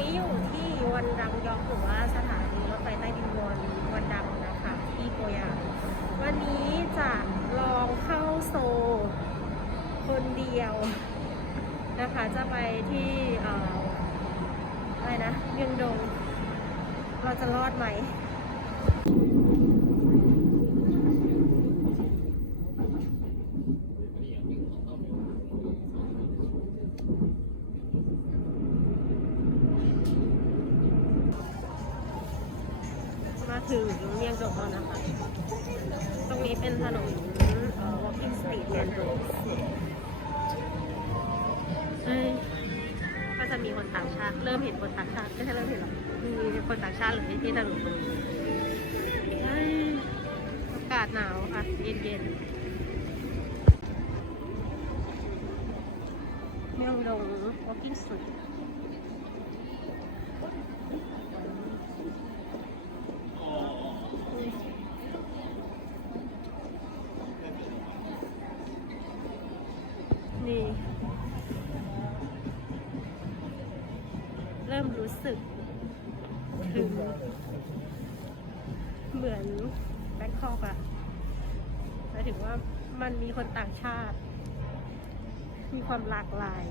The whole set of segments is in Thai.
นี้อยู่ที่วันดังยองหรือว่าสถานีรถไฟใต้ดินวนวันดังนะคะที่โกยางวันนี้จะลองเข้าโซคนเดียวนะคะจะไปที่เอ่ออะไรนะเมียงดง เราจะรอดไหม ถึงเมียงดงแล้วนะคะ ตรงนี้เป็นถนนเอ่อ walking street เมียงดก็จะมีคนต่างชาติ เริ่มเห็นคนต่างชาติ ไม่ใช่เริ่มเห็นหรอก มีคนต่างชาติเลยที่ถนนตรงนี้อากาศหนาวค่ะ เย็นๆเมียงดง walking street ริ่มรู้สึกถึงเหมือนแบงคอกอะหมายถึงว่ามันมีคนต่างชาติ มีความหลากหลาย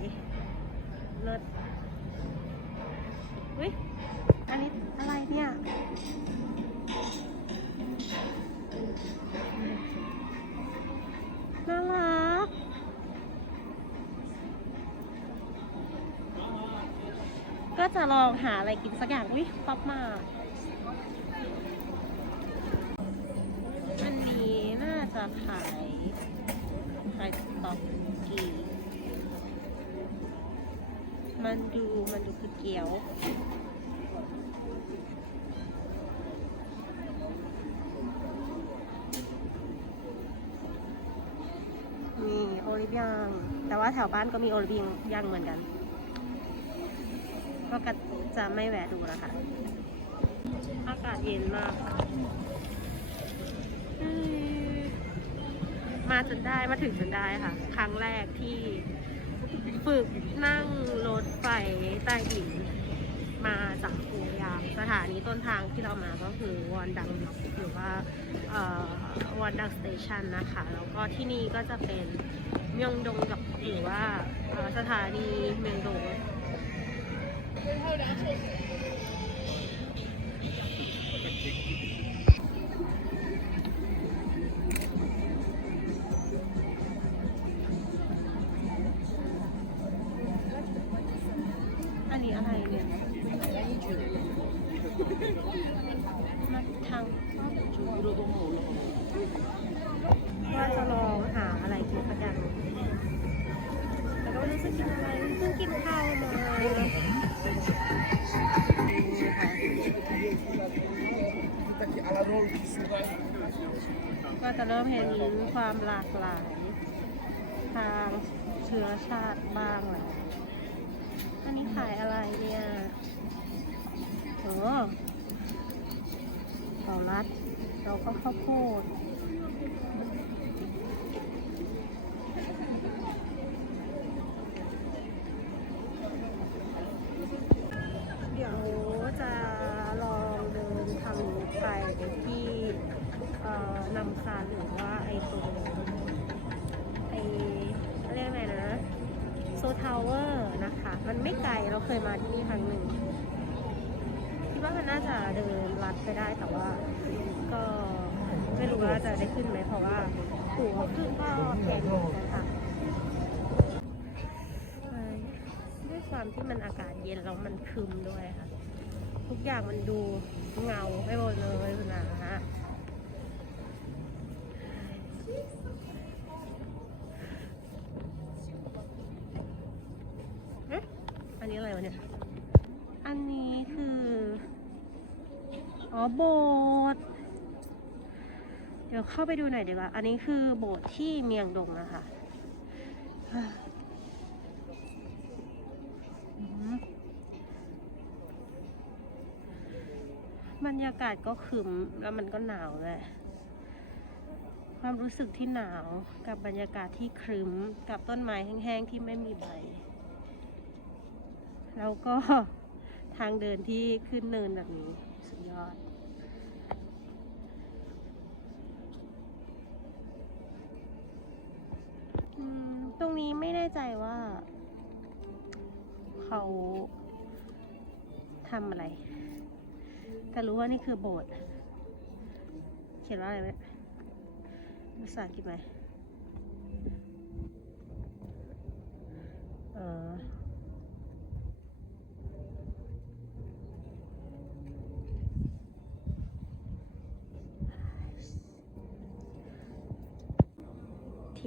เลิศเฮ้ยอันนี้อะไรเนี่ย น่ารัก ก็จะลองหาอะไรกินสักอย่างวิป๊อปมากอันนี้น่าจะขายขายต็อกกีมันดูมันดูคือเกี๊ยวมีโอลิฟย่างแต่ว่าแถวบ้านก็มีโอลิฟย่างเหมือนกัน ก็จะไม่แวะดูนะคะอากาศเย็นมากค่ะ มาจนได้มาถึงจนได้ค่ะ ครั้งแรกที่ฝึกนั่งรถไฟใต้ดินมาจากโกยางสถานีต้นทางที่เรามาก็คือวอนดังหรือว่าวอนดังสเตชันนะคะ แล้วก็ที่นี่ก็จะเป็นเมียงดงกับหรือว่าสถานีเมียงดง อันนี้อะไรเนี่ยมาทางว่าจะลองหาอะไรกินสักอย่างแต่ก็ไม่รู้จะกินอะไรเพิ่งกินข้าวมา ก็จะเริ่มเห็นความหลากหลาย ทางเชื้อชาติบ้างแล้วอันนี้ขายอะไรเนี่ยโอ้เต่ารัดเราก็ข้าวโพด เดี๋ยวจะลองเดินทางนี้ไปที่เอ่อนำคาญหรือว่าไอ้ตรงไอ้เรียกอะไรนะ โซทาวเวอร์นะคะ มันไม่ไกลเราเคยมาที่นี่ครั้งหนึ่งคิดว่ามันน่าจะเดินลัดไปได้แต่ว่า ก็ไม่รู้ว่าจะได้ขึ้นไหมเพราะว่าตั๋วขึ้นก็แพงนกันค่ะด้วยความที่มันอากาศเย็นแล้วมันคึมด้วยค่ะ ทุกอย่างมันดูเงาไปหมดเลยคุณนะฮะ เอ๊ะอันนี้อะไรวะ เนี่ย อันนี้คือ อ๋อโบสถ์เดี๋ยวเข้าไปดูหน่อยดีกว่า อันนี้คือโบสถ์ที่เมียงดงนะคะบรรยากาศก็ขึมแล้วมันก็หนาวเลยความรู้สึกที่หนาวกับบรรยากาศที่ครึ้มกับต้นไม้แห้งๆที่ไม่มีใบ แล้วก็ทางเดินที่ขึ้นเนินแบบนี้ สุดยอด ตรงนี้ไม่แน่ใจว่า เขาทำอะไร แต่รู้ว่านี่คือโบสถ์เขียนว่าอะไรไหมภาษาอังกฤษไหมเออ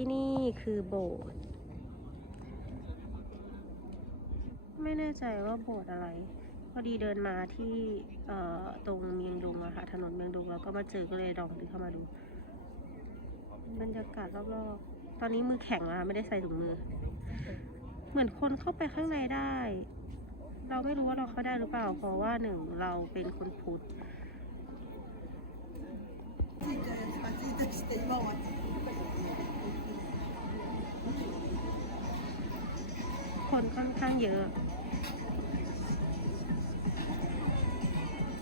ที่นี่คือโบสถ์ไม่แน่ใจว่าโบสถ์อะไร พอดีเดินมาที่ตรงเมียงดงอะค่ะ ถนนเมียงดงแล้วก็มาเจอก็เลยลองเดินเข้ามาดู บรรยากาศรอบๆ ตอนนี้มือแข็งแล้วค่ะไม่ได้ใส่ถุงมือ เหมือนคนเข้าไปข้างในได้ เราไม่รู้ว่าเราเข้าได้หรือเปล่า เพราะว่าหนึ่งเราเป็นคนพุทธ คนค่อนข้างเยอะ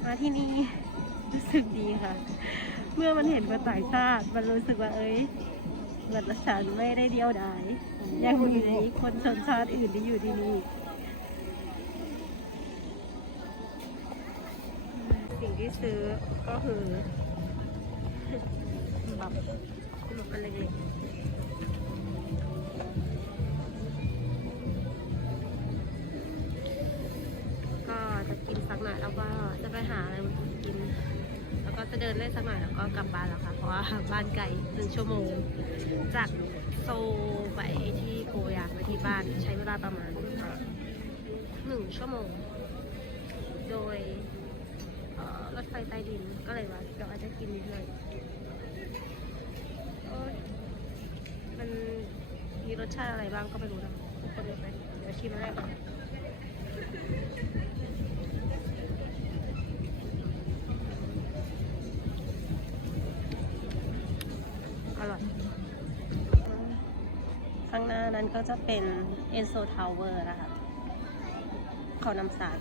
มาที่นี่รู้สึกดีค่ะ เมื่อมันเห็นคนต่างชาติมันรู้สึกว่าเอ้ยเหมือนฉันไม่ได้เดียวดายยังมีคนชนชาติอื่นที่อยู่ที่นี่สิ่งที่ซื้อก็คือแบบขนมอันเล็ก ไปหาอะไรมากิน แล้วก็จะเดินเล่นสักหน่อยแล้วก็กลับบ้านแล้วค่ะ เพราะว่าบ้านไกลหนึ่งชั่วโมง จากโซไปที่โกยางไปที่บ้านใช้เวลาประมาณหนึ่งชั่วโมง โดยรถไฟใต้ดินก็เลยว่าเดี๋ยวอาจจะกินนิดหน่อยมันมีรสชาติอะไรบ้างก็ไม่รู้นะทุกคนเลยไปเดี๋ยวชิมอะไรก่อน นั้นก็จะเป็นเอ็นโซทาวเวอร์นะคะเขานำสาย